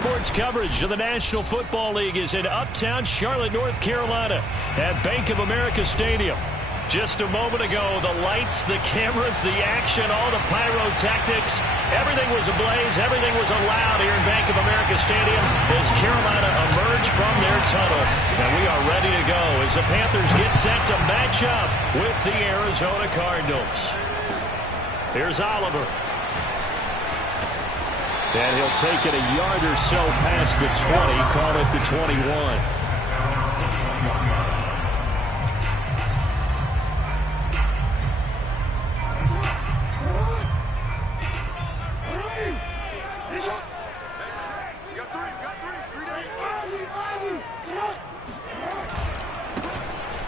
sports coverage of the National Football League is in uptown Charlotte, North Carolina at Bank of America Stadium. Just a moment ago, the lights, the cameras, the action, all the pyrotechnics, everything was ablaze, everything was allowed here in Bank of America Stadium as Carolina emerged from their tunnel. And we are ready to go as the Panthers get set to match up with the Arizona Cardinals. Here's Oliver. And he'll take it a yard or so past the 20, call it the 21.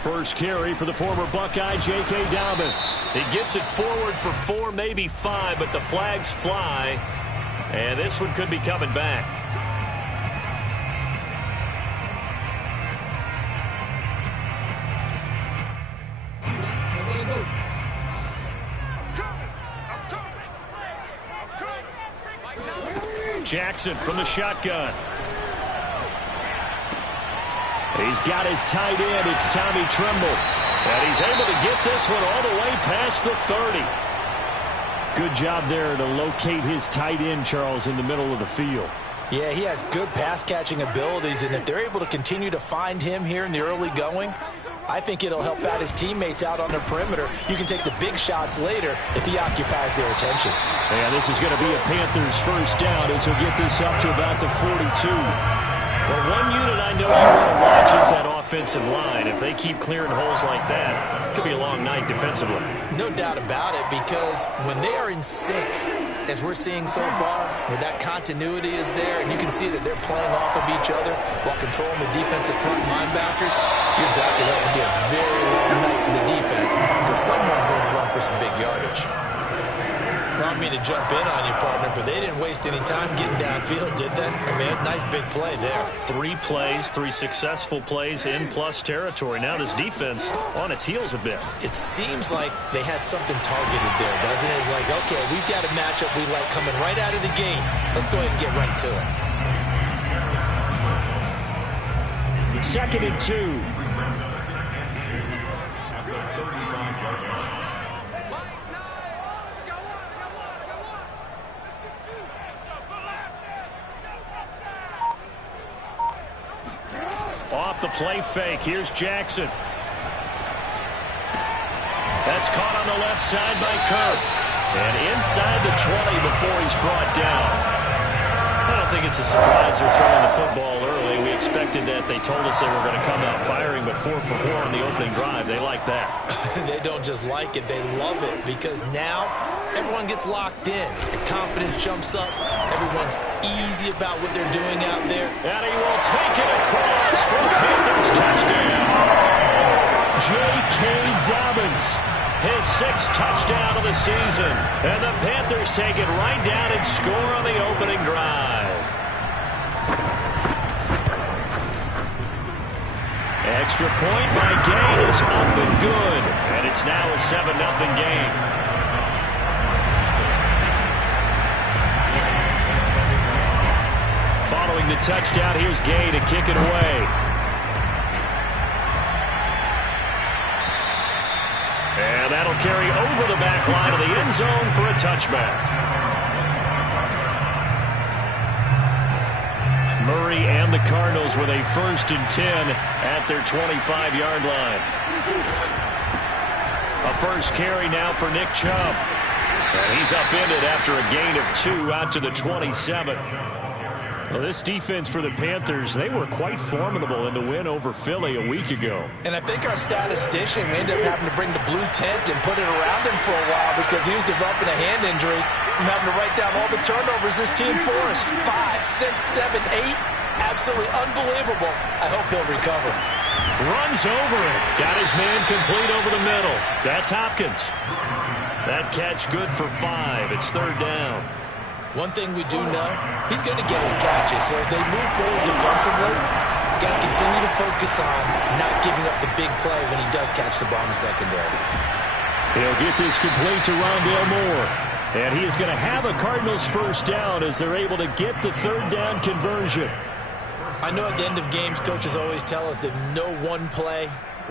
First carry for the former Buckeye, J.K. Dobbins. He gets it forward for 4, maybe 5, but the flags fly. And this one could be coming back. Jackson from the shotgun. He's got his tight end. It's Tommy Tremble. And he's able to get this one all the way past the 30. Good job there to locate his tight end, Charles, in the middle of the field. Yeah, he has good pass-catching abilities, and if they're able to continue to find him here in the early going, I think it'll help out his teammates out on the perimeter. You can take the big shots later if he occupies their attention. And this is going to be a Panthers first down as he'll get this up to about the 42. Well, one unit I know you want to watch is that offensive line. If they keep clearing holes like that, it could be a long night defensively. No doubt about it, because when they are in sync, as we're seeing so far, where that continuity is there, and you can see that they're playing off of each other while controlling the defensive front linebackers, you're exactly right. It could be a very long night for the defense because someone's going to run for some big yardage. Not me to jump in on you, partner, but they didn't waste any time getting downfield, did they? I mean, nice big play there. 3 plays, 3 successful plays in plus territory. Now this defense on its heels a bit. It seems like they had something targeted there, doesn't it? It's like, okay, we've got a matchup we like coming right out of the gate. Let's go ahead and get right to it. 2nd and 2. Off the play fake. Here's Jackson. That's caught on the left side by Kirk. And inside the 20 before he's brought down. I don't think it's a surprise they're throwing the football early. We expected that. They told us they were going to come out firing, but 4 for 4 on the opening drive. They like that. They don't just like it. They love it because now everyone gets locked in. The confidence jumps up. Everyone's easy about what they're doing out there. And he will take it across for the Panthers touchdown. J.K. Dobbins, his 6th touchdown of the season. And the Panthers take it right down and score on the opening drive. Extra point by Gay is up and good. And it's now a 7-0 game. Following the touchdown, here's Gay to kick it away. And that'll carry over the back line of the end zone for a touchback. Murray and the Cardinals with a 1st and 10 at their 25-yard line. A first carry now for Nick Chubb. And he's upended after a gain of 2 out to the 27. Well, this defense for the Panthers, they were quite formidable in the win over Philly a week ago. And I think our statistician, we ended up having to bring the blue tent and put it around him for a while because he was developing a hand injury from having to write down all the turnovers this team forced. 5, 6, 7, 8. Absolutely unbelievable. I hope he'll recover. Runs over it. Got his man complete over the middle. That's Hopkins. That catch good for 5. It's 3rd down. One thing we do know, he's going to get his catches. So as they move forward defensively, got to continue to focus on not giving up the big play when he does catch the ball in the secondary. He'll get this complete to Rondale Moore. And he is going to have a Cardinals first down as they're able to get the third down conversion. I know at the end of games, coaches always tell us that no one play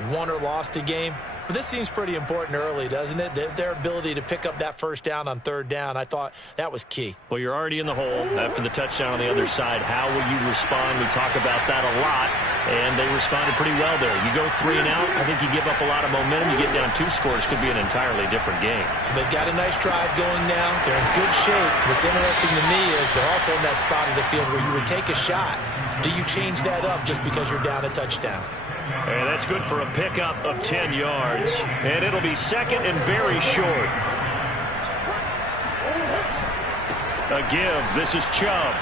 won or lost a game. But this seems pretty important early, doesn't it? Their ability to pick up that first down on third down, I thought that was key. Well, you're already in the hole after the touchdown on the other side. How will you respond? We talk about that a lot, and they responded pretty well there. You go 3 and out, I think you give up a lot of momentum. You get down 2 scores, could be an entirely different game. So they've got a nice drive going now. They're in good shape. What's interesting to me is they're also in that spot of the field where you would take a shot. Do you change that up just because you're down a touchdown? And that's good for a pickup of 10 yards. And it'll be second and very short. A give. This is Chubb.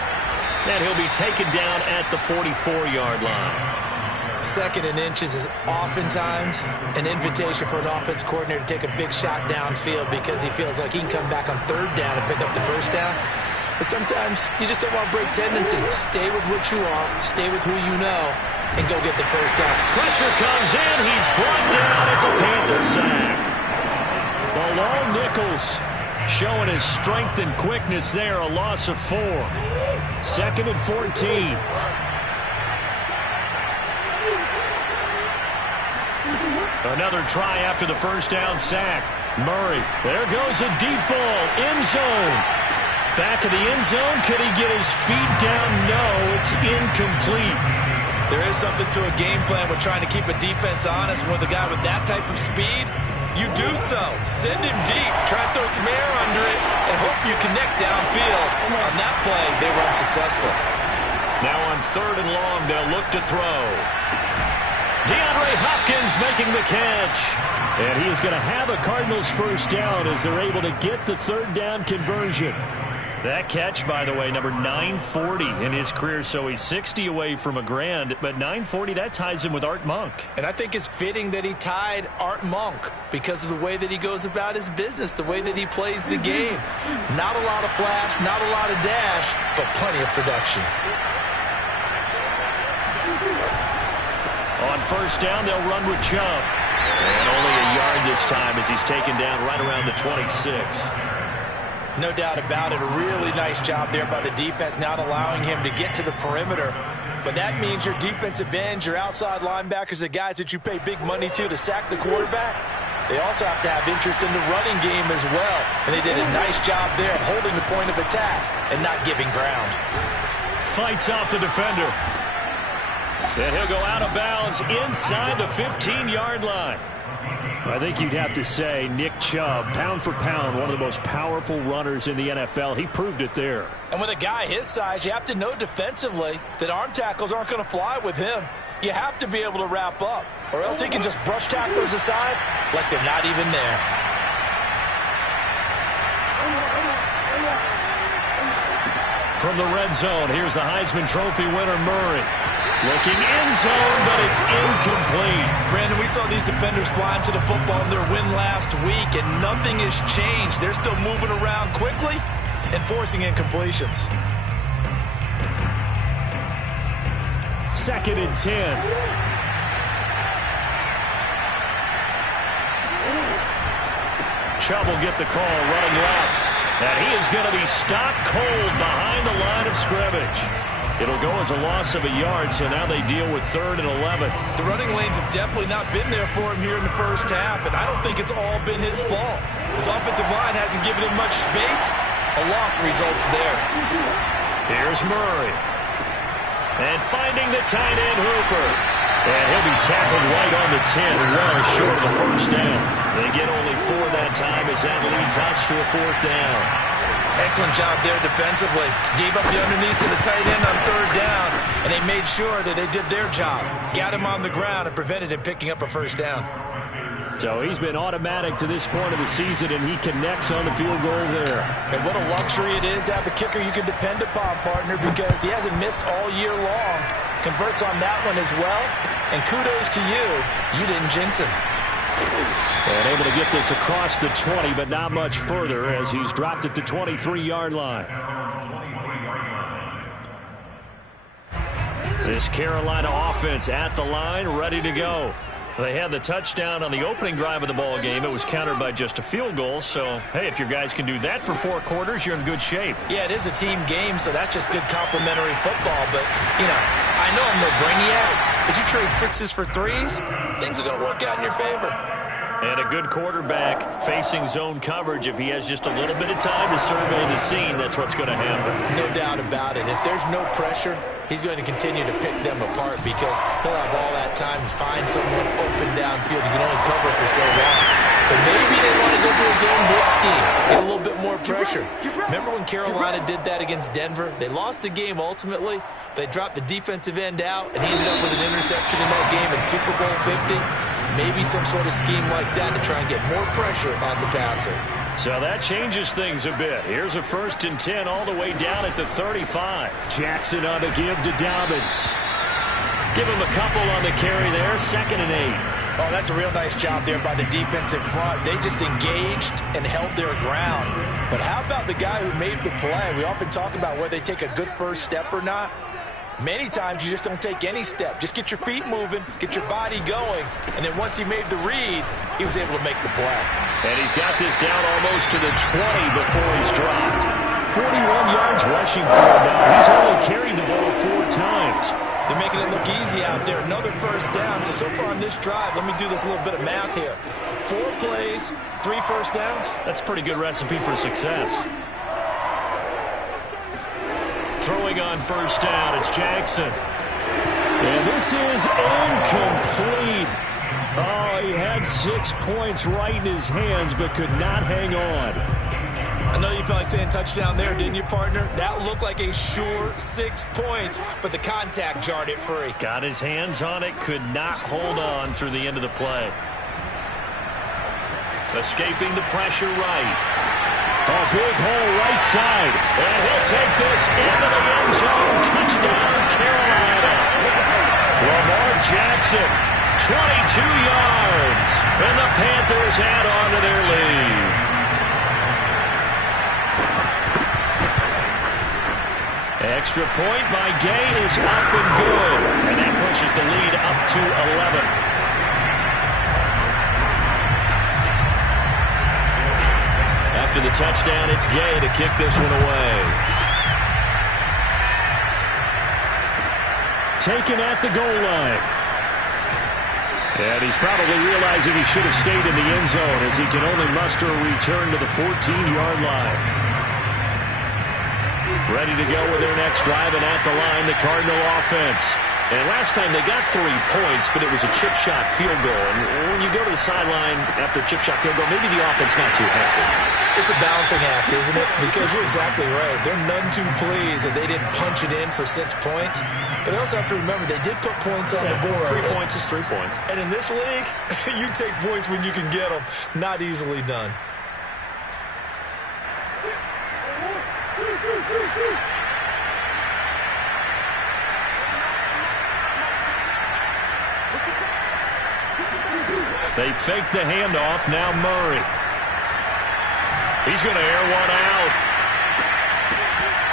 And he'll be taken down at the 44-yard line. Second and inches is oftentimes an invitation for an offense coordinator to take a big shot downfield because he feels like he can come back on third down and pick up the first down. But sometimes you just don't want to break tendency. Stay with what you are. Stay with who you know. And go get the first down. Pressure comes in. He's brought down. It's a Panther sack. Bilal Nichols showing his strength and quickness there. A loss of 4. Second and 14. Another try after the first down sack. Murray. There goes a deep ball. End zone. Back of the end zone. Could he get his feet down? No, it's incomplete. There is something to a game plan with trying to keep a defense honest. With a guy with that type of speed, you do so. Send him deep. Try to throw some air under it and hope you connect downfield. On that play, they were unsuccessful. Now on third and long, they'll look to throw. DeAndre Hopkins making the catch. And he is going to have a Cardinals first down as they're able to get the third down conversion. That catch, by the way, number 940 in his career, so he's 60 away from a grand, but 940, that ties him with Art Monk. And I think it's fitting that he tied Art Monk because of the way that he goes about his business, the way that he plays the game. Not a lot of flash, not a lot of dash, but plenty of production. On first down, they'll run with Chubb. And only a yard this time as he's taken down right around the 26. No doubt about it. A really nice job there by the defense, not allowing him to get to the perimeter. But that means your defensive ends, your outside linebackers, the guys that you pay big money to sack the quarterback, they also have to have interest in the running game as well. And they did a nice job there of holding the point of attack and not giving ground. Fights off the defender. And he'll go out of bounds inside the 15-yard line. I think you'd have to say Nick Chubb, pound for pound, one of the most powerful runners in the NFL. He proved it there. And with a guy his size, you have to know defensively that arm tackles aren't going to fly with him. You have to be able to wrap up, or else he can just brush tacklers aside like they're not even there. From the red zone, here's the Heisman Trophy winner, Murray. Looking end zone, but it's incomplete. Brandon, we saw these defenders flying to the football in their win last week, and nothing has changed. They're still moving around quickly and forcing incompletions. Second and 10. Chubb will get the call, running left. And he is going to be stopped cold behind the line of scrimmage. It'll go as a loss of a yard, so now they deal with third and 11. The running lanes have definitely not been there for him here in the first half, and I don't think it's all been his fault. His offensive line hasn't given him much space. A loss results there. Here's Murray. And finding the tight end, Hooper. And he'll be tackled right on the 10, well short of the first down. They get only 4 that time as that leads us to a fourth down. Excellent job there defensively. Gave up the underneath to the tight end on third down, and they made sure that they did their job. Got him on the ground and prevented him picking up a first down. So he's been automatic to this point of the season, and he connects on the field goal there. And what a luxury it is to have a kicker you can depend upon, partner, because he hasn't missed all year long. Converts on that one as well. And kudos to you. You didn't jinx him. And able to get this across the 20, but not much further as he's dropped at the 23-yard line. This Carolina offense at the line, ready to go. They had the touchdown on the opening drive of the ball game. It was countered by just a field goal. So, hey, if your guys can do that for 4 quarters, you're in good shape. Yeah, it is a team game, so that's just good complimentary football. But, you know, I know I'm no brainiac, but you trade 6s for 3s, things are going to work out in your favor. And a good quarterback facing zone coverage. If he has just a little bit of time to survey the scene, that's what's going to happen. No doubt about it. If there's no pressure, he's going to continue to pick them apart because he'll have all that time to find someone open downfield. He can only cover for so long. So maybe they want to go to a zone blitz scheme, get a little bit more pressure. Remember when Carolina did that against Denver? They lost the game ultimately. They dropped the defensive end out, and he ended up with an interception in that game in Super Bowl 50. Maybe some sort of scheme like that to try and get more pressure on the passer. So that changes things a bit. Here's a 1st and 10 all the way down at the 35. Jackson on the give to Dobbins. Give him a couple on the carry there. 2nd and 8. Oh, that's a real nice job there by the defensive front. They just engaged and held their ground. But how about the guy who made the play? We often talk about whether they take a good first step or not. Many times you just don't take any step. Just get your feet moving, get your body going, and then once he made the read, he was able to make the play. And he's got this down almost to the 20 before he's dropped. 41 yards rushing for him now. He's only carried the ball 4 times. They're making it look easy out there. Another 1st down. So far on this drive, let me do this little bit of math here. 4 plays, 3 first downs. That's a pretty good recipe for success. Throwing on 1st down, it's Jackson. And this is incomplete. Oh, he had 6 points right in his hands, but could not hang on. I know you felt like saying touchdown there, didn't you, partner? That looked like a sure 6 points, but the contact jarred it free. Got his hands on it, could not hold on through the end of the play. Escaping the pressure right. A big hole right side. And he'll take this into the end zone. Touchdown, Carolina. Lamar Jackson, 22 yards. And the Panthers add on to their lead. Extra point by Gay is up and good. And that pushes the lead up to 11. After the touchdown, it's Gay to kick this one away. Taken at the goal line. And he's probably realizing he should have stayed in the end zone as he can only muster a return to the 14-yard line. Ready to go with their next drive, and at the line, the Cardinal offense. And last time they got 3 points, but it was a chip shot field goal. And when you go to the sideline after a chip shot field goal, maybe the offense not too happy. It's a balancing act, isn't it? Because you're exactly right. They're none too pleased that they didn't punch it in for 6 points. But they also have to remember they did put points on the board. 3 points is 3 points. And in this league, you take points when you can get them. Not easily done. They fake the handoff. Now Murray. He's going to air one out.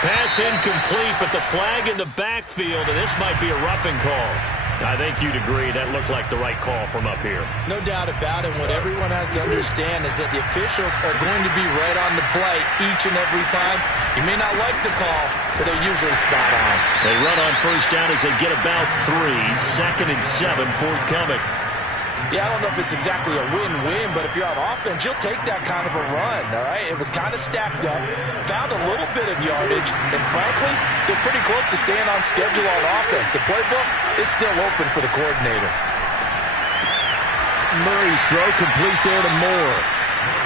Pass incomplete, but the flag in the backfield, and this might be a roughing call. I think you'd agree that looked like the right call from up here. No doubt about it. What everyone has to understand is that the officials are going to be right on the play each and every time. You may not like the call, but they're usually spot on. They run on 1st down as they get about 3. 2nd and 7 forthcoming. Yeah, I don't know if it's exactly a win-win, but if you're on offense, you'll take that kind of a run, all right? It was kind of stacked up, found a little bit of yardage, and frankly, they're pretty close to staying on schedule on offense. The playbook is still open for the coordinator. Murray's throw complete there to Moore.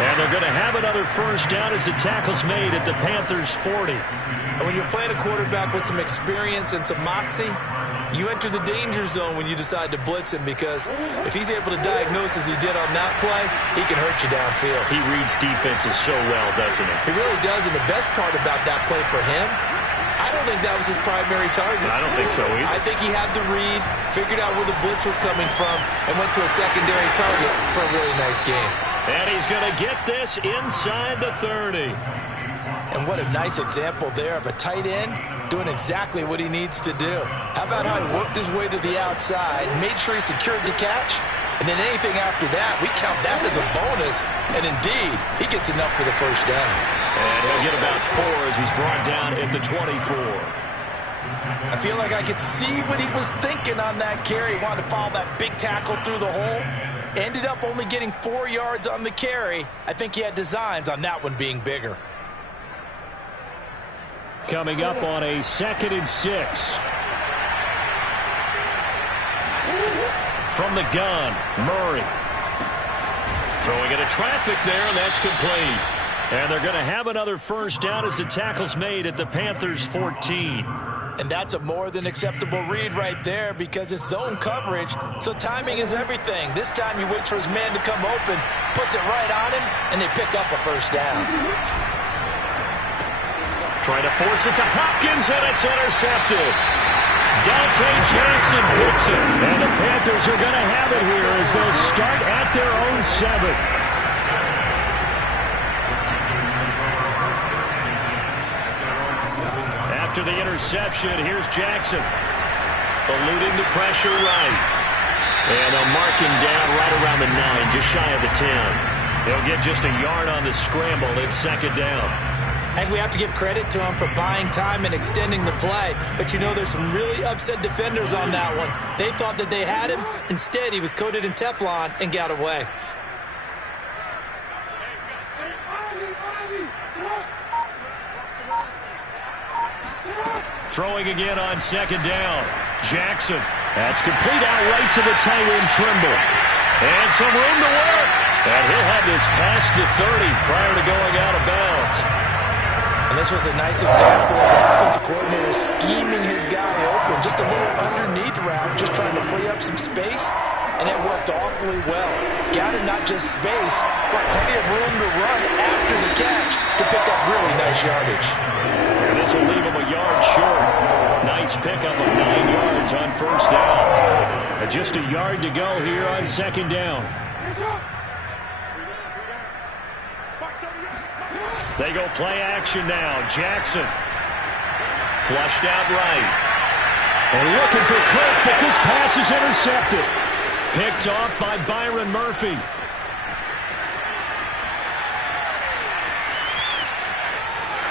And they're going to have another 1st down as the tackle's made at the Panthers' 40. And when you're playing a quarterback with some experience and some moxie, you enter the danger zone when you decide to blitz him, because if he's able to diagnose as he did on that play, he can hurt you downfield. He reads defenses so well, doesn't he? He really does, and the best part about that play for him, I don't think that was his primary target. I don't think so either. I think he had the read, figured out where the blitz was coming from, and went to a secondary target for a really nice game. And he's going to get this inside the 30. And what a nice example there of a tight end doing exactly what he needs to do. How about how he worked his way to the outside, made sure he secured the catch, and then anything after that, we count that as a bonus. And indeed, he gets enough for the first down. And he'll get about 4 as he's brought down at the 24. I feel like I could see what he was thinking on that carry. He wanted to follow that big tackle through the hole. Ended up only getting 4 yards on the carry. I think he had designs on that one being bigger. Coming up on a 2nd and 6. From the gun, Murray. Throwing into traffic there, and that's complete. And they're going to have another first down as the tackle's made at the Panthers' 14. And that's a more than acceptable read right there because it's zone coverage, so timing is everything. This time he waits for his man to come open, puts it right on him, and they pick up a first down. Trying to force it to Hopkins, and it's intercepted. Dante Jackson picks it, and the Panthers are going to have it here as they'll start at their own 7. After the interception, here's Jackson. Eluding the pressure right. And they'll mark him down right around the 9, just shy of the 10. He'll get just a yard on the scramble. It's 2nd down. And we have to give credit to him for buying time and extending the play. But, you know, there's some really upset defenders on that one. They thought that they had him. Instead, he was coated in Teflon and got away. Throwing again on 2nd down. Jackson. That's complete out right to the tight end, Trimble. And some room to work. And he'll have this past the 30 prior to going out of bounds. And this was a nice example of the offensive coordinator scheming his guy open. Just a little underneath route, just trying to free up some space. And it worked awfully well. Got him not just space, but plenty of room to run after the catch to pick up really nice yardage. And this will leave him a yard short. Nice pickup of 9 yards on first down. And just a yard to go here on 2nd down. They go play action now. Jackson. Flushed out right. And looking for Cook, but this pass is intercepted. Picked off by Byron Murphy.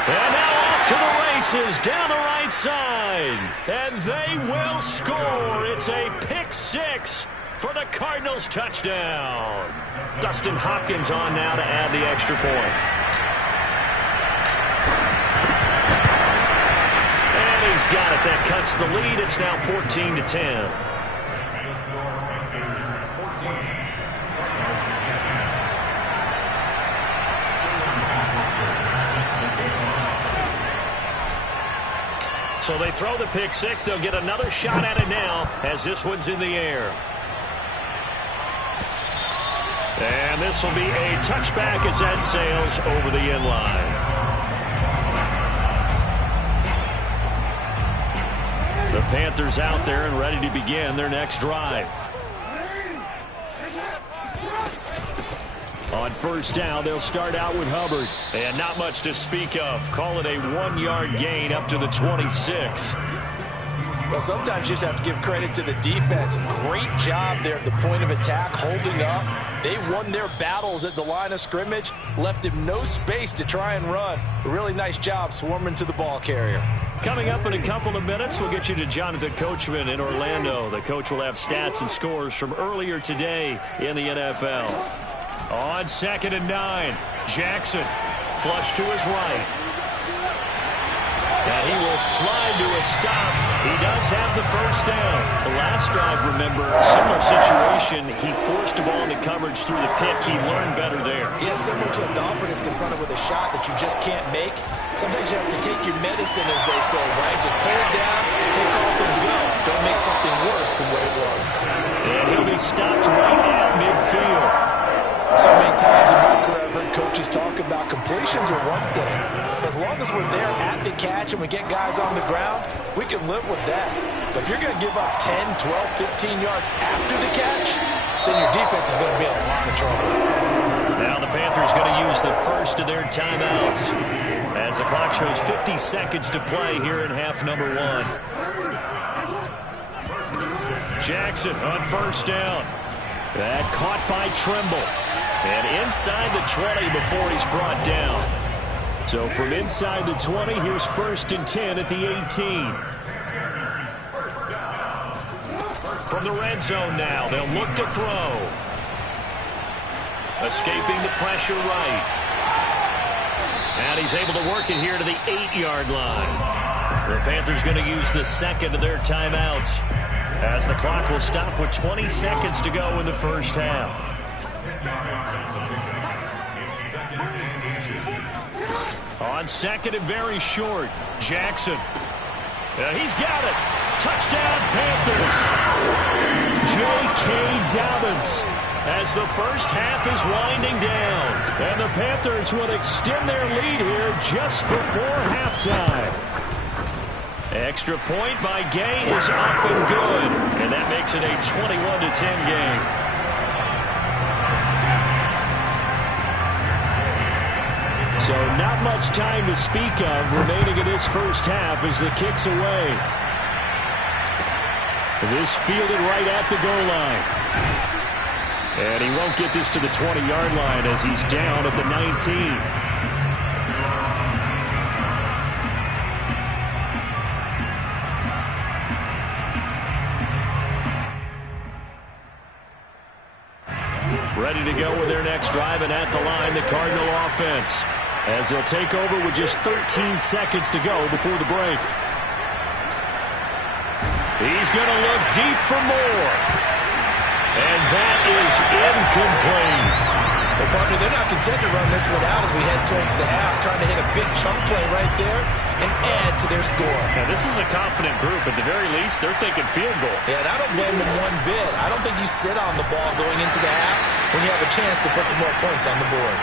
And now off to the races down the right side. And they will score. It's a pick 6 for the Cardinals touchdown. Dustin Hopkins on now to add the extra point. And he's got it. That cuts the lead. It's now 14-10. So they throw the pick 6. They'll get another shot at it now as this one's in the air. And this will be a touchback as that sails over the end line. The Panthers out there and ready to begin their next drive. On first down, they'll start out with Hubbard. And not much to speak of. Call it a 1-yard gain up to the 26. Well, sometimes you just have to give credit to the defense. Great job there at the point of attack, holding up. They won their battles at the line of scrimmage, left him no space to try and run. A really nice job swarming to the ball carrier. Coming up in a couple of minutes, we'll get you to Jonathan Coachman in Orlando. The coach will have stats and scores from earlier today in the NFL. On 2nd and 9, Jackson flush to his right. And he will slide to a stop. He does have the first down. The last drive, remember, similar situation. He forced the ball into coverage through the pick. He learned better there. Yeah, similar to a golfer that's confronted with a shot that you just can't make. Sometimes you have to take your medicine, as they say, right? Just pull it down, take off and go. Don't make something worse than what it was. And he'll be stopped right at midfield. So many times in my career I've heard coaches talk about completions are one thing. But as long as we're there at the catch and we get guys on the ground, we can live with that. But if you're going to give up 10, 12, 15 yards after the catch, then your defense is going to be in a lot of trouble. Now the Panthers going to use the first of their timeouts. as the clock shows 50 seconds to play here in half number 1. Jackson on first down. That caught by Trimble. And inside the 20 before he's brought down. So from inside the 20, here's 1st and 10 at the 18. From the red zone now, they'll look to throw. Escaping the pressure right. And he's able to work it here to the 8-yard line. The Panthers going to use the second of their timeouts, as the clock will stop with 20 seconds to go in the first half. On second and very short, Jackson. He's got it. Touchdown, Panthers. J.K. Dobbins, as the first half is winding down. And the Panthers will extend their lead here just before halftime. Extra point by Gay is up and good. And that makes it a 21-10 game. So not much time to speak of remaining in this first half as the kick's away. This fielded right at the goal line. And he won't get this to the 20-yard line as he's down at the 19. Ready to go with their next drive, and at the line, the Cardinal offense, as they'll take over with just 13 seconds to go before the break. He's going to look deep for more. And that is incomplete. Well, partner, they're not content to run this one out as we head towards the half, trying to hit a big chunk play right there and add to their score. Now, this is a confident group. At the very least, they're thinking field goal. Yeah, and I don't blame them one bit. I don't think you sit on the ball going into the half when you have a chance to put some more points on the board.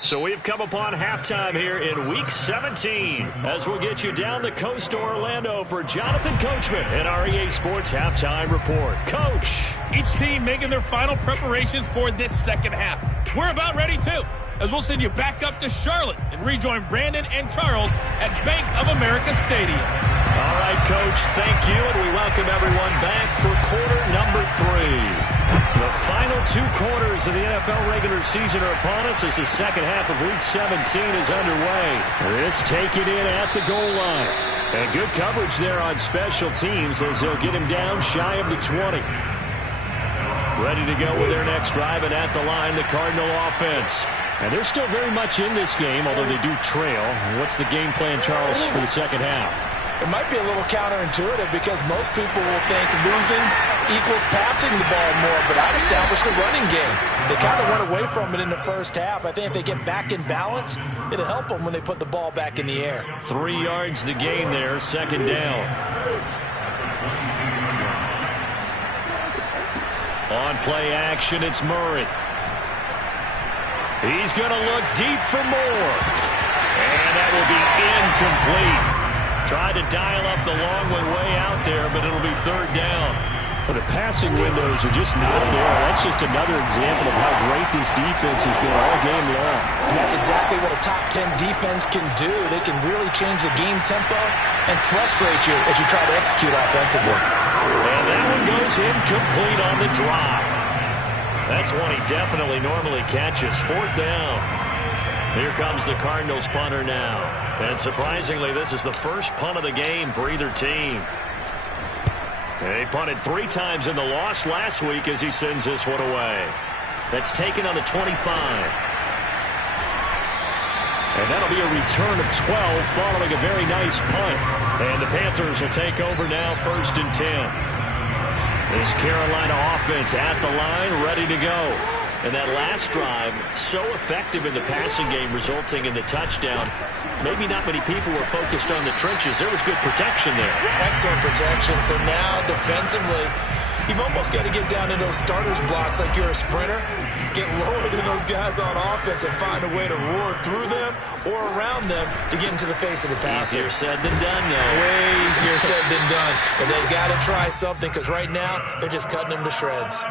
So we've come upon halftime here in Week 17 as we'll get you down the coast to Orlando for Jonathan Coachman and our EA Sports Halftime Report. Coach. Each team making their final preparations for this second half. We're about ready, too, as we'll send you back up to Charlotte and rejoin Brandon and Charles at Bank of America Stadium. All right, Coach, thank you, and we welcome everyone back for quarter number 3. The final 2 quarters of the NFL regular season are upon us as the second half of Week 17 is underway. This taken in at the goal line. And good coverage there on special teams as they'll get him down shy of the 20. Ready to go with their next drive, and at the line, the Cardinal offense. And they're still very much in this game, although they do trail. What's the game plan, Charles, for the second half? It might be a little counterintuitive because most people will think losing equals passing the ball more, but I'd establish the running game. They kind of went away from it in the first half. I think if they get back in balance, it'll help them when they put the ball back in the air. 3 yards the gain there, second down. On play action, it's Murray. He's going to look deep for more. And that will be incomplete. Tried to dial up the long way out there, but it'll be third down. But the passing windows are just not there. That's just another example of how great this defense has been all game long. And that's exactly what a top 10 defense can do. They can really change the game tempo and frustrate you as you try to execute offensively. And that one goes incomplete on the drop. That's one he definitely normally catches. Fourth down. Here comes the Cardinals punter now. And surprisingly, this is the first punt of the game for either team. They punted 3 times in the loss last week as he sends this one away. That's taken on the 25. And that'll be a return of 12 following a very nice punt. And the Panthers will take over now, 1st and 10. This Carolina offense at the line, ready to go. And that last drive, so effective in the passing game, resulting in the touchdown. Maybe not many people were focused on the trenches. There was good protection there. Excellent protection. So now, defensively, you've almost got to get down to those starters blocks like you're a sprinter. Get lower than those guys on offense and find a way to roar through them or around them to get into the face of the passer. Easier said than done, though. Way easier said than done. But they've got to try something because right now, they're just cutting them to shreds.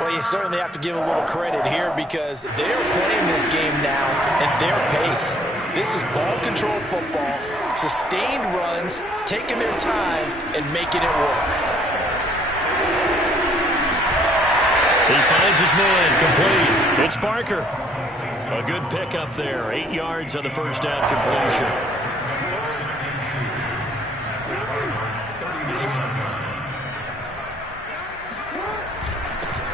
Well, you certainly have to give a little credit here because they're playing this game now at their pace. This is ball control football, sustained runs, taking their time, and making it work. He finds his man, complete. It's Barker. A good pickup there, 8 yards on the first down completion.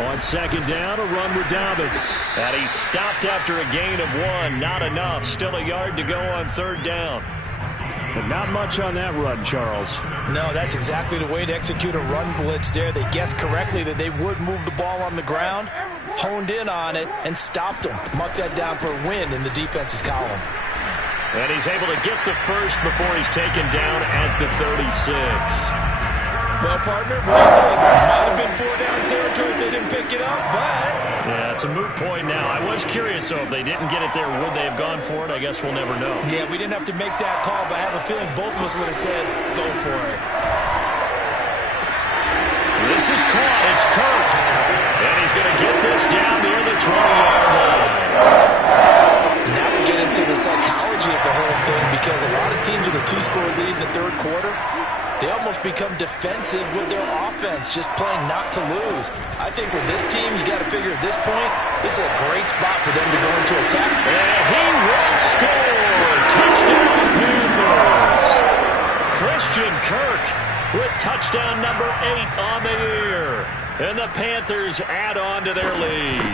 On second down, a run with Dobbins. And he stopped after a gain of 1. Not enough. Still a yard to go on third down. But not much on that run, Charles. No, that's exactly the way to execute a run blitz there. They guessed correctly that they would move the ball on the ground, honed in on it, and stopped them. Mark that down for a win in the defense's column. And he's able to get the first before he's taken down at the 36. Well, partner, what do you think? Might have been 4-down territory if they didn't pick it up, but... Yeah, it's a moot point now. I was curious, though, if they didn't get it there, would they have gone for it? I guess we'll never know. Yeah, we didn't have to make that call, but I have a feeling both of us would have said, go for it. This is caught. It's Kirk. And he's going to get this down near the 20-yard line. Now we get into the psychology of the whole thing, because a lot of teams with a 2-score lead in the third quarter, they almost become defensive with their offense, just playing not to lose. I think with this team, you got to figure at this point, this is a great spot for them to go into attack. And he will score! Touchdown, Panthers! Christian Kirk with touchdown number 8 on the year. And the Panthers add on to their lead.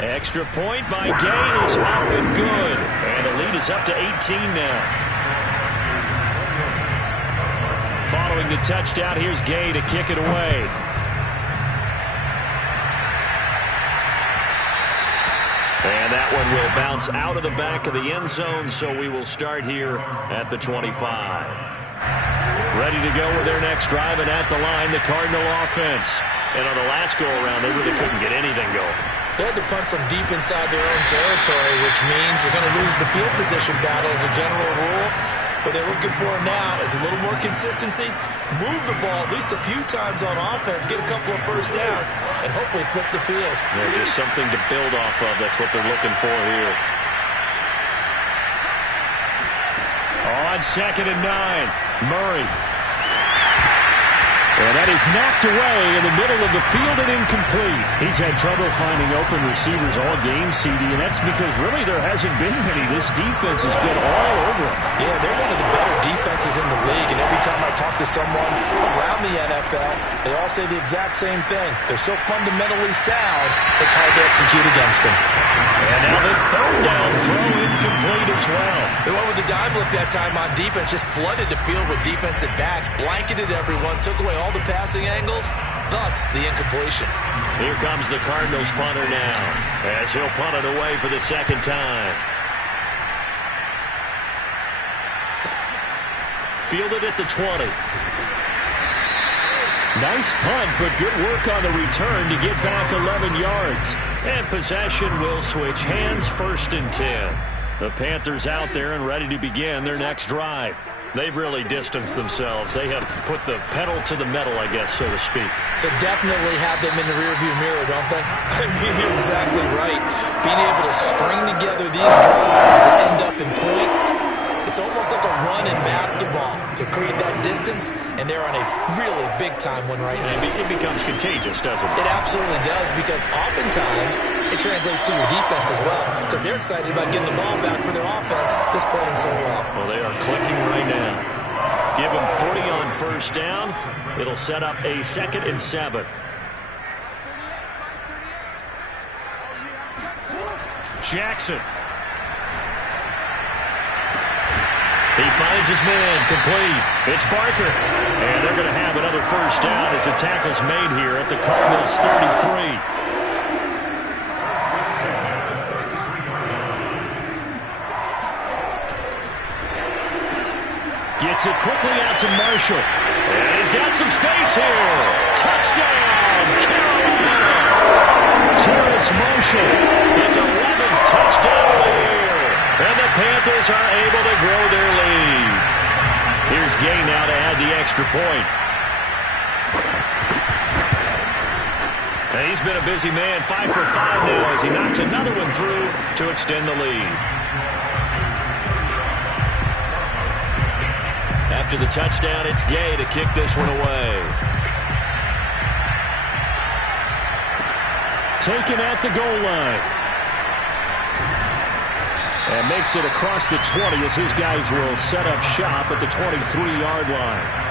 Extra point by Gay is up and good. And the lead is up to 18 now. Following the touchdown, here's Gay to kick it away. And that one will bounce out of the back of the end zone, so we will start here at the 25. Ready to go with their next drive, and at the line, the Cardinal offense. And on the last go-around, they really couldn't get anything going. They had to punt from deep inside their own territory, which means you're going to lose the field position battle as a general rule. What they're looking for now is a little more consistency, move the ball at least a few times on offense, get a couple of first downs, and hopefully flip the field. Yeah, just something to build off of. That's what they're looking for here. On 2nd and 9, Murray. And that is knocked away in the middle of the field and incomplete. He's had trouble finding open receivers all game, CD, and that's because really there hasn't been many. This defense has been all over him. Yeah, they're one of the better defenses in the league, and every time I talk to someone around the NFL, they all say the exact same thing. They're so fundamentally sound, it's hard to execute against them. And now the third down throw incomplete as well. They went with the dime look that time on defense, just flooded the field with defensive backs, blanketed everyone, took away all the passing angles, thus the incompletion. Here comes the Cardinals punter now, as he'll punt it away for the second time. Fielded at the 20. Nice punt, but good work on the return to get back 11 yards. And possession will switch hands, 1st and 10. The Panthers out there and ready to begin their next drive. They've really distanced themselves. They have put the pedal to the metal, I guess, so to speak. So definitely have them in the rearview mirror, don't they? I mean, you're exactly right. Being able to string together these drives that end up in points, it's almost like a run in basketball to create that distance, and they're on a really big-time one right now. It becomes contagious, doesn't it? It absolutely does, because oftentimes it translates to your defense as well, because they're excited about getting the ball back for their offense that's playing so well. Well, they are clicking right now. Give him 40 on first down. It'll set up a 2nd and 7. Jackson. He finds his man, complete. It's Barker. And they're going to have another first down as the tackle's made here at the Cardinals' 33. Gets it quickly out to Marshall. And he's got some space here. Touchdown, Carolina. Terrace Marshall, his 11th touchdown of the year. And the Panthers are able to grow their lead. Here's Gay now to add the extra point. And he's been a busy man, 5 for 5 now as he knocks another one through to extend the lead. after the touchdown. It's Gay to kick this one away. Taken at the goal line. And makes it across the 20 as his guys will set up shop at the 23-yard line.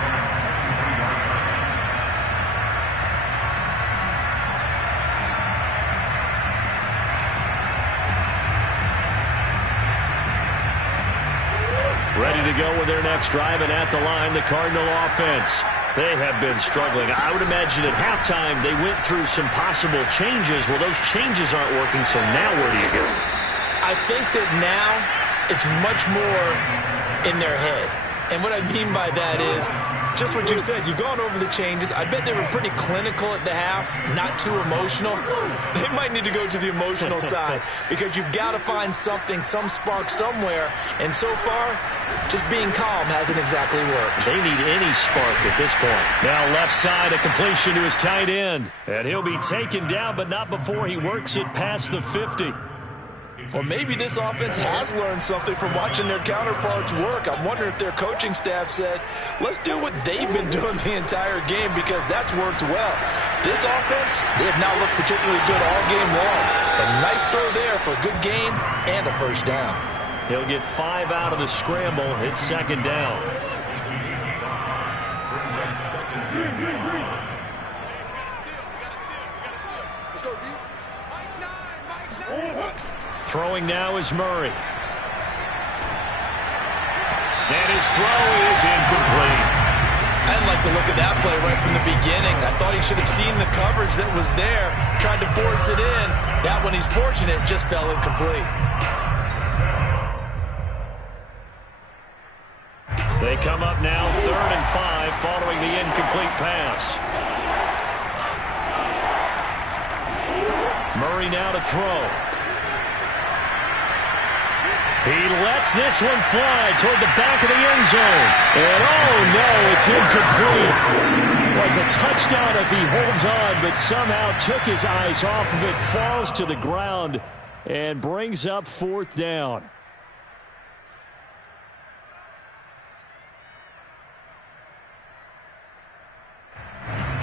Ready to go with their next drive, and at the line, the Cardinal offense. They have been struggling. I would imagine at halftime they went through some possible changes. Well, those changes aren't working, so now where do you go? I think that now it's much more in their head. And what I mean by that is just what you said. You've gone over the changes. I bet they were pretty clinical at the half, not too emotional. They might need to go to the emotional side because you've got to find something, some spark somewhere. And so far, just being calm hasn't exactly worked. They need any spark at this point. Now left side, a completion to his tight end. And he'll be taken down, but not before he works it past the 50. Or maybe this offense has learned something from watching their counterparts work. I'm wondering if their coaching staff said, let's do what they've been doing the entire game because that's worked well. This offense, they have not looked particularly good all game long. A nice throw there for a good gain and a first down. He'll get 5 out of the scramble. It's second down. Throwing now is Murray. And his throw is incomplete. I didn't like the look of that play right from the beginning. I thought he should have seen the coverage that was there, tried to force it in. That one, he's fortunate, just fell incomplete. They come up now 3rd and 5 following the incomplete pass. Murray now to throw. He lets this one fly toward the back of the end zone. And oh no, it's incomplete. Well, it's a touchdown if he holds on, but somehow took his eyes off of it, falls to the ground, and brings up 4th down.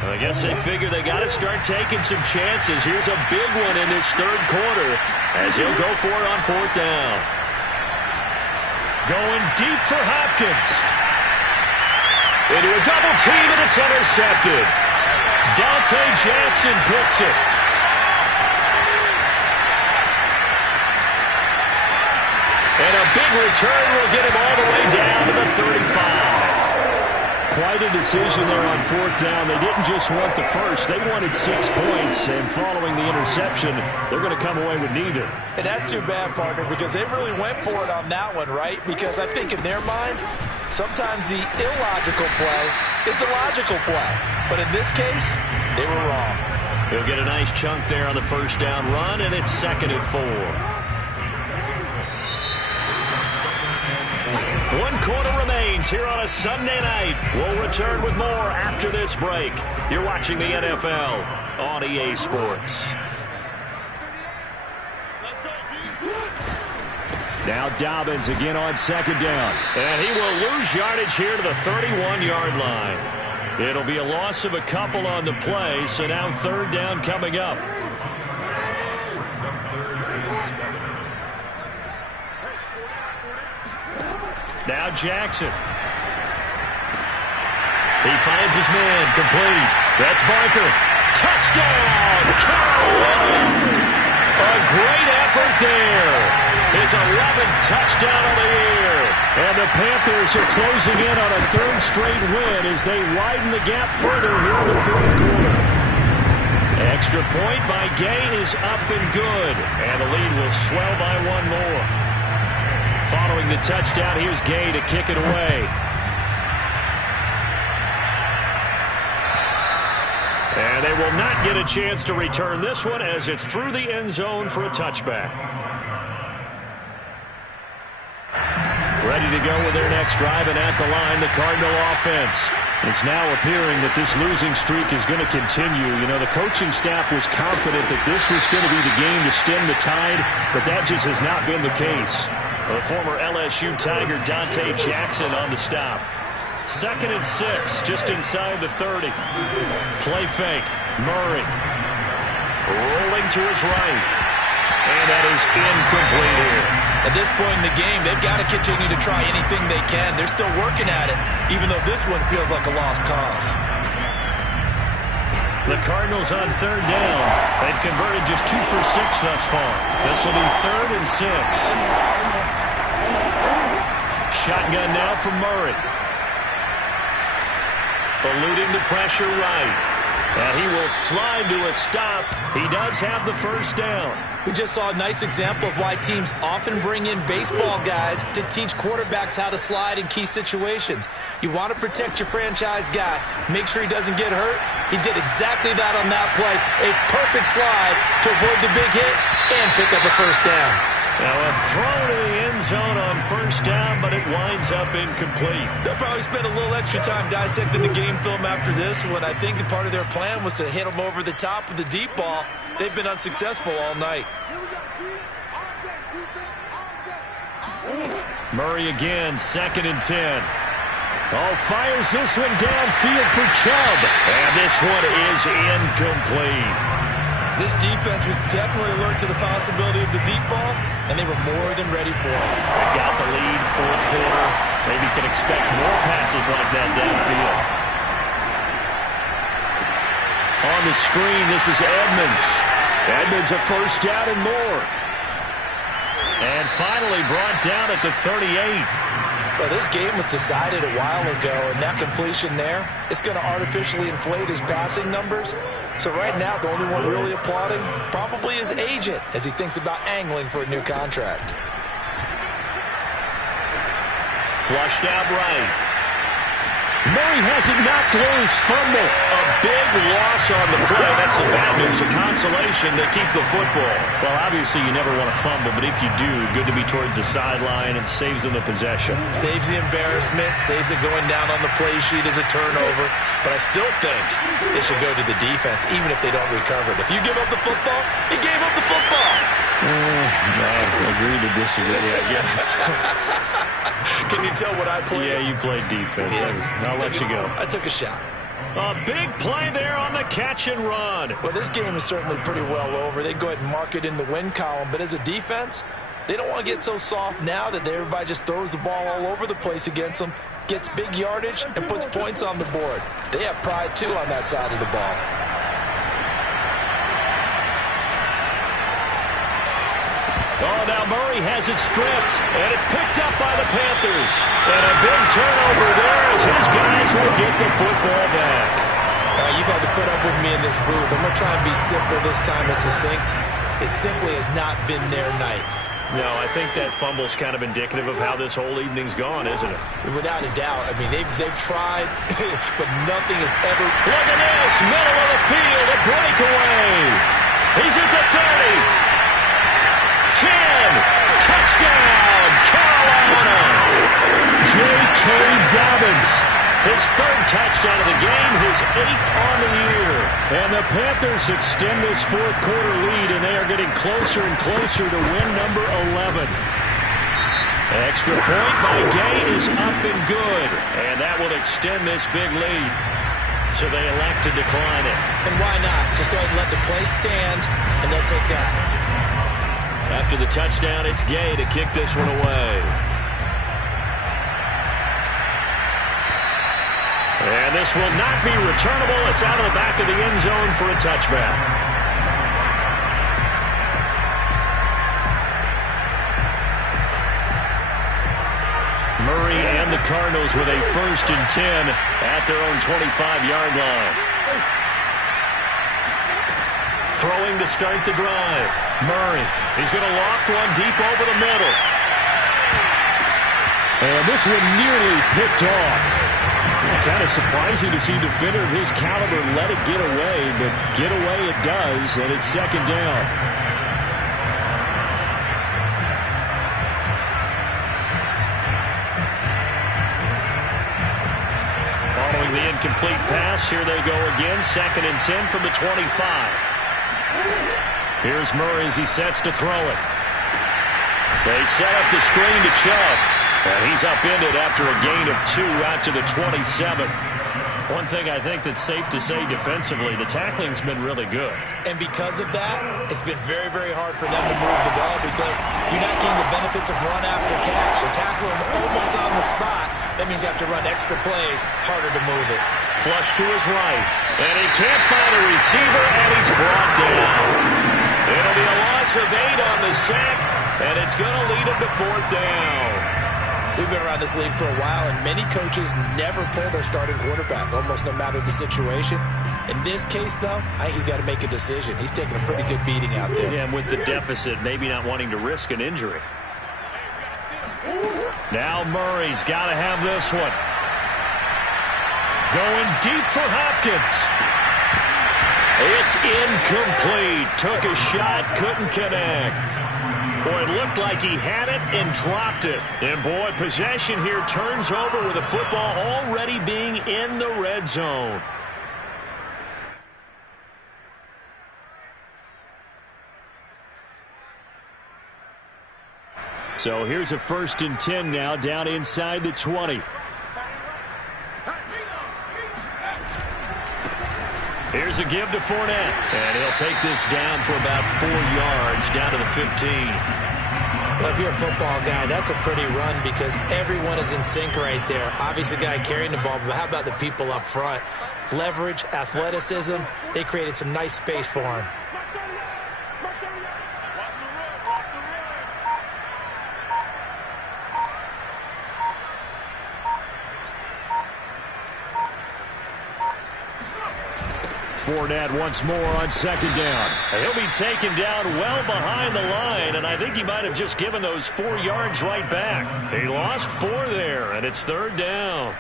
I guess they figure they got to start taking some chances. Here's a big one in this 3rd quarter as he'll go for it on 4th down. Going deep for Hopkins. Into a double team, and it's intercepted. Dante Jackson picks it. And a big return will get him all the way down to the 35. Quite a decision there on 4th down. They didn't just want the first. They wanted 6 points, and following the interception, they're going to come away with neither. And that's too bad, partner, because they really went for it on that one, right? Because I think in their mind, sometimes the illogical play is a logical play. But in this case, they were wrong. He'll get a nice chunk there on the 1st down run, and it's 2nd and 4. 1 quarter remains here on a Sunday night. We'll return with more after this break. You're watching the NFL on EA Sports. Now Dobbins again on 2nd down. And he will lose yardage here to the 31-yard line. It'll be a loss of a couple on the play, so now 3rd down coming up. Now Jackson. He finds his man, complete. That's Barker. Touchdown, Carolina! A great effort there. His 11th touchdown of the year. And the Panthers are closing in on a 3rd straight win as they widen the gap further here in the 4th quarter. Extra point by Gay is up and good. And the lead will swell by 1 more. Following the touchdown, here's Gay to kick it away. And they will not get a chance to return this one as it's through the end zone for a touchback. Ready to go with their next drive, and at the line, the Cardinal offense. It's now appearing that this losing streak is going to continue. You know, the coaching staff was confident that this was going to be the game to stem the tide, but that just has not been the case. The former LSU Tiger Dante Jackson on the stop. 2nd and 6, just inside the 30. Play fake. Murray rolling to his right. And that is incomplete here. At this point in the game, they've got to continue to try anything they can. They're still working at it, even though this one feels like a lost cause. The Cardinals on 3rd down. They've converted just 2 for 6 thus far. This will be 3rd and 6. Shotgun now from Murray. Eluding the pressure right. And he will slide to a stop. He does have the 1st down. We just saw a nice example of why teams often bring in baseball guys to teach quarterbacks how to slide in key situations. You want to protect your franchise guy. Make sure he doesn't get hurt. He did exactly that on that play. A perfect slide to avoid the big hit and pick up a 1st down. Now a throw to the end zone on 1st down, but it winds up incomplete. They'll probably spend a little extra time dissecting the game film after this one. I think part of their plan was to hit them over the top of the deep ball. They've been unsuccessful all night. Murray again, 2nd and 10. Oh, fires this one downfield for Chubb. And this one is incomplete. This defense was definitely alert to the possibility of the deep ball, and they were more than ready for it. They got the lead, 4th quarter. Maybe can expect more passes like that downfield. On the screen, this is Edmonds. Edmonds a 1st down and more. And finally brought down at the 38. Well, this game was decided a while ago, and that completion there is going to artificially inflate his passing numbers. So right now, the only one really applauding probably his agent as he thinks about angling for a new contract. Flushed out right. Murray has it knocked loose. Fumble. A big loss on the play. That's the bad news. A consolation. They keep the football. Well, obviously you never want to fumble, but if you do, good to be towards the sideline. It saves them the possession. Saves the embarrassment. Saves it going down on the play sheet as a turnover. But I still think it should go to the defense, even if they don't recover it. If you give up the football, you gave up the football. I agree to disagree, I guess. Can you tell what I played? Yeah, you played defense. Yeah. I'll let you go. I took a shot. A big play there on the catch and run. Well, this game is certainly pretty well over. They go ahead and mark it in the win column. But as a defense, they don't want to get so soft now that everybody just throws the ball all over the place against them, gets big yardage, and puts points on the board. They have pride, too, on that side of the ball. Oh, now Murray has it stripped, and it's picked up by the Panthers. And a big turnover there as his guys will get the football back. You've had to put up with me in this booth. I'm going to try and be simple this time and succinct. It simply has not been their night. No, I think that fumble's kind of indicative of how this whole evening's gone, isn't it? Without a doubt. I mean, they've tried, but nothing has ever... Look at this, middle of the field, a breakaway. He's at the 30. 10, touchdown, Carolina. J.K. Dobbins, his 3rd touchdown of the game, his 8th on the year. And the Panthers extend this 4th quarter lead, and they are getting closer and closer to win number 11. Extra point by Gain is up and good, and that will extend this big lead. So they elect to decline it. And why not? Just go ahead and let the play stand, and they'll take that. After the touchdown, it's Gay to kick this one away. And this will not be returnable. It's out of the back of the end zone for a touchback. Murray and the Cardinals with a 1st and 10 at their own 25-yard line. Throwing to start the drive. Murray, he's going to loft one deep over the middle. And this one nearly picked off. Kind of surprising to see a defender of his caliber let it get away, but get away it does, and it's 2nd down. Following the incomplete pass, here they go again, 2nd and 10 from the 25. Here's Murray as he sets to throw it. They set up the screen to Chubb. And he's upended after a gain of 2 out to the 27. One thing I think that's safe to say defensively, the tackling's been really good. And because of that, it's been very, very hard for them to move the ball because you're not getting the benefits of run after catch. You tackle them almost on the spot. That means you have to run extra plays, harder to move it. Flush to his right. And he can't find a receiver, and he's brought down. It'll be a loss of 8 on the sack, and it's going to lead him to 4th down. We've been around this league for a while, and many coaches never pull their starting quarterback, almost no matter the situation. In this case, though, I think he's got to make a decision. He's taking a pretty good beating out there. Yeah, and with the deficit, maybe not wanting to risk an injury. Now Murray's got to have this one. Going deep for Hopkins. It's incomplete. Took a shot, couldn't connect. Boy, it looked like he had it and dropped it. And, boy, possession here turns over with the football already being in the red zone. So here's a 1st and 10 now down inside the 20. Here's a give to Fournette. And he'll take this down for about 4 yards down to the 15. Well, if you're a football guy, that's a pretty run because everyone is in sync right there. Obviously, the guy carrying the ball, but how about the people up front? Leverage, athleticism, they created some nice space for him. Fournette once more on 2nd down. He'll be taken down well behind the line, and I think he might have just given those 4 yards right back. He lost 4 there, and it's 3rd down.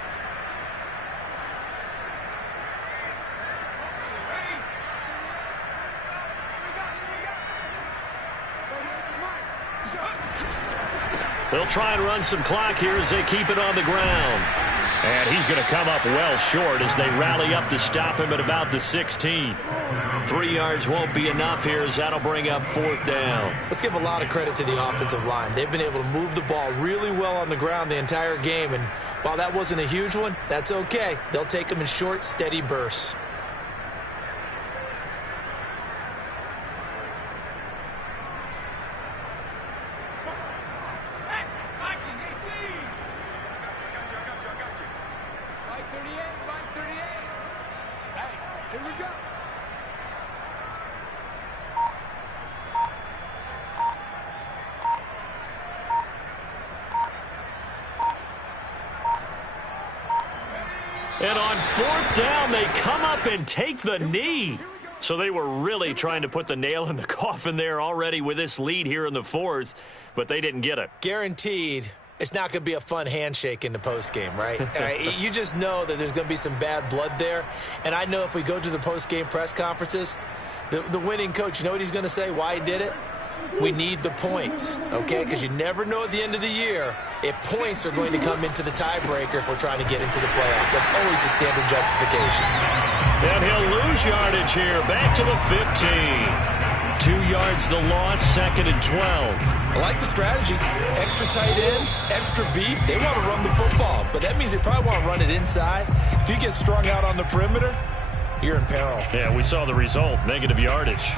They'll try and run some clock here as they keep it on the ground. And he's going to come up well short as they rally up to stop him at about the 16. 3 yards won't be enough here as that'll bring up 4th down. Let's give a lot of credit to the offensive line. They've been able to move the ball really well on the ground the entire game. And while that wasn't a huge one, that's okay. They'll take them in short, steady bursts. And on 4th down, they come up and take the knee. So they were really trying to put the nail in the coffin there already with this lead here in the 4th, but they didn't get it. Guaranteed, it's not going to be a fun handshake in the postgame, right? You just know that there's going to be some bad blood there. And I know if we go to the postgame press conferences, the winning coach, you know what he's going to say, why he did it? We need the points, okay? Because you never know at the end of the year if points are going to come into the tiebreaker if we're trying to get into the playoffs. That's always the standard justification. And he'll lose yardage here, back to the 15. 2 yards the loss, 2nd and 12. I like the strategy. Extra tight ends, extra beef. They want to run the football, but that means they probably want to run it inside. If you get strung out on the perimeter, you're in peril. Yeah, we saw the result, negative yardage.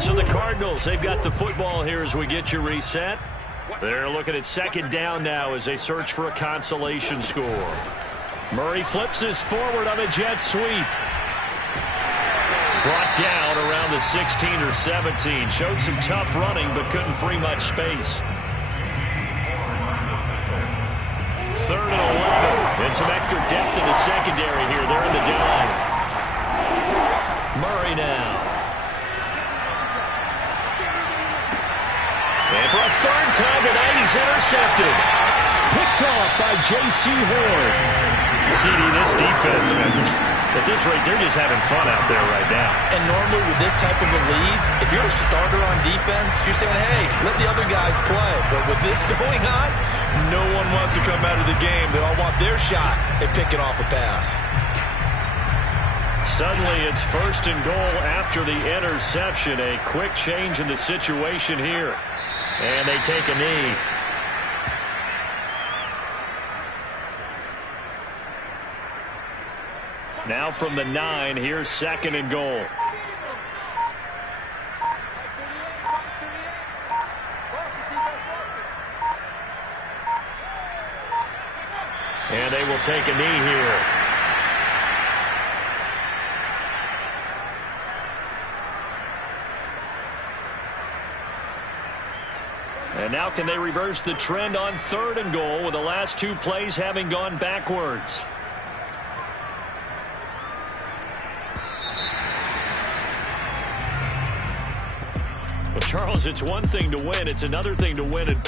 So the Cardinals, they've got the football here as we get you reset. They're looking at 2nd down now as they search for a consolation score. Murray flips this forward on a jet sweep. Brought down around the 16 or 17. Showed some tough running but couldn't free much space. 3rd and 11. And some extra depth in the secondary here. They're in the dime. Murray now. And for a 3rd time tonight, he's intercepted. Picked off by J.C. Horn. CD, this defense, man, at this rate, they're just having fun out there right now. And normally with this type of a lead, if you're a starter on defense, you're saying, hey, let the other guys play. But with this going on, no one wants to come out of the game. They all want their shot at picking off a pass. Suddenly it's 1st and goal after the interception. A quick change in the situation here. And they take a knee. Now from the 9, here's 2nd and goal. And they will take a knee here. And now can they reverse the trend on 3rd and goal with the last 2 plays having gone backwards? Well, Charles, it's one thing to win. It's another thing to win it.